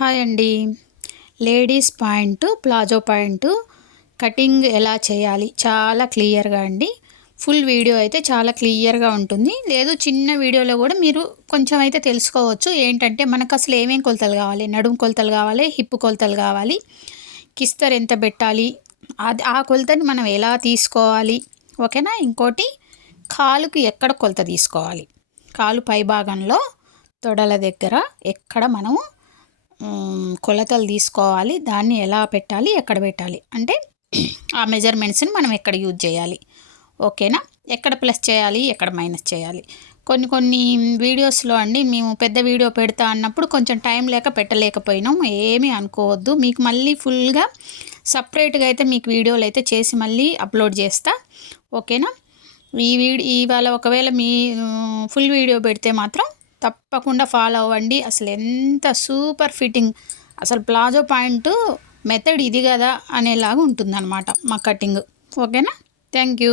Hi అండి. Ladies point palazzo point cutting ఎలా చేయాలి చాలా క్లియర్గా అండి. ఫుల్ వీడియో అయితే చాలా క్లియర్గా ఉంటుంది. లేదు చిన్న వీడియోలో కూడా మీరు కొంచెం అయితే తెలుసుకోవచ్చు. ఏంటంటే మనకు అసలు ఏమేం కొలతలు కావాలి, నడుము కొలతలు కావాలి, హిప్ కొలతలు కావాలి, కిస్తర్ ఎంత పెట్టాలి, అది ఆ కొలతని మనం ఎలా తీసుకోవాలి, ఓకేనా. ఇంకోటి కాలుకి ఎక్కడ కొలత తీసుకోవాలి, కాలు పై భాగంలో తొడల దగ్గర ఎక్కడ మనము కొలతలు తీసుకోవాలి, దాన్ని ఎలా పెట్టాలి, ఎక్కడ పెట్టాలి అంటే ఆ మెజర్మెంట్స్ని మనం ఎక్కడ యూజ్ చేయాలి, ఓకేనా. ఎక్కడ ప్లస్ చేయాలి, ఎక్కడ మైనస్ చేయాలి. కొన్ని కొన్ని వీడియోస్లో అండి మేము పెద్ద వీడియో పెడతా అన్నప్పుడు కొంచెం టైం లేక పెట్టలేకపోయినాం. ఏమీ అనుకోవద్దు. మీకు మళ్ళీ ఫుల్గా సపరేట్గా అయితే మీకు వీడియోలు అయితే చేసి మళ్ళీ అప్లోడ్ చేస్తా, ఓకేనా. ఇవాళ ఒకవేళ మీ ఫుల్ వీడియో పెడితే మాత్రం తప్పకుండా ఫాలో అవ్వండి. అసలు ఎంత సూపర్ ఫిట్టింగ్, అసలు ప్లాజో పాయింట్ మెథడ్ ఇది కదా అనేలాగా ఉంటుందన్నమాట మా కటింగ్, ఓకేనా. Thank you.